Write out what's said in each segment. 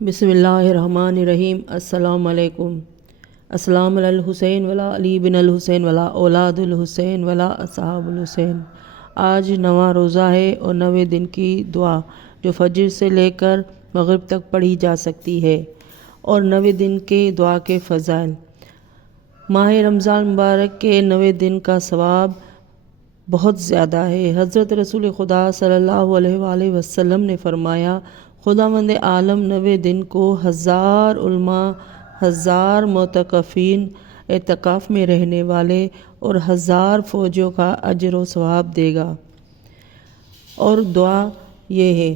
بسم اللہ الرحمن الرحیم۔ السلام علیکم۔ السلام علی الحسین ولا علی بن الحسین ولا اولاد الحسین ولا اصحاب الحسین۔ آج 9واں روزہ ہے اور 9ویں دن کی دعا جو فجر سے لے کر مغرب تک پڑھی جا سکتی ہے، اور 9ویں دن کے دعا کے فضائل۔ ماہ رمضان مبارک کے 9ویں دن کا ثواب بہت زیادہ ہے۔ حضرت رسول خدا صلی اللہ علیہ وآلہ وسلم نے فرمایا، خداوند عالم 9ویں دن کو 1000 علماء، 1000 معتکفین، اعتکاف میں رہنے والے اور 1000 فوجیوں کا اجر و ثواب دے گا۔ اور دعا یہ ہے،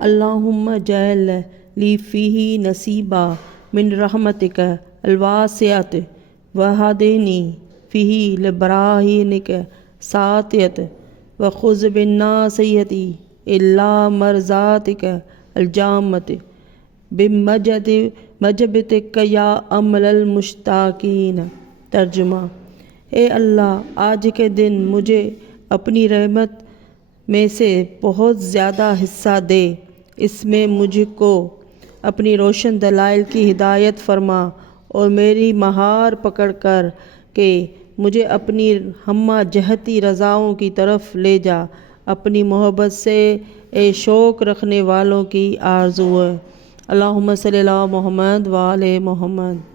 اللہم اجعل لی فیہ نصیبا من رحمتک الواسعۃ وہدنی فیہ لبراہینک ساطعۃ وخذ بالناصیۃ الی مرضاتک الجامۃ بمجبتک یا امل المشتاقین۔ ترجمہ: اے اللہ، آج کے دن مجھے اپنی رحمت میں سے بہت زیادہ حصہ دے، اس میں مجھ کو اپنی روشن دلائل کی ہدایت فرما اور میری مہار پکڑ کر کے مجھے اپنی ہمہ جہتی رضاؤں کی طرف لے جا، اپنی محبت سے اے شوق رکھنے والوں کی آرزو ہے۔ اللہم صلی علی محمد وآل محمد۔